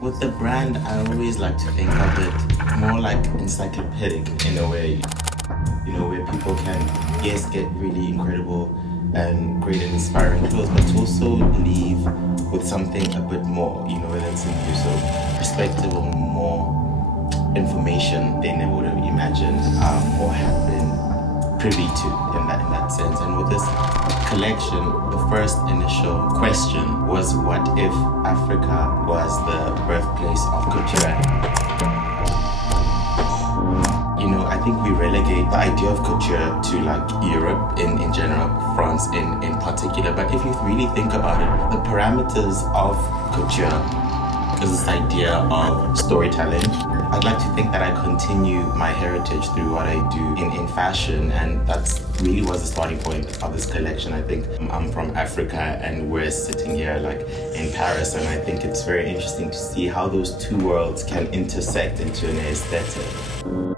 With the brand, I always like to think of it more like encyclopedic in a way, where people can, yes, get really incredible and great and inspiring clothes, but also leave with something a bit more, than simply so perspective or more information they never would have imagined or have been privy to in that sense. And with this collection, the first initial question was, what if Africa was the birthplace of couture? I think we relegate the idea of couture to like Europe in general, France in particular. But if you really think about it, the parameters of couture is this idea of storytelling. I'd like to think that I continue my heritage through what I do in fashion, and that's really was the starting point of this collection. I think I'm from Africa and we're sitting here like in Paris, and I think it's very interesting to see how those two worlds can intersect into an aesthetic.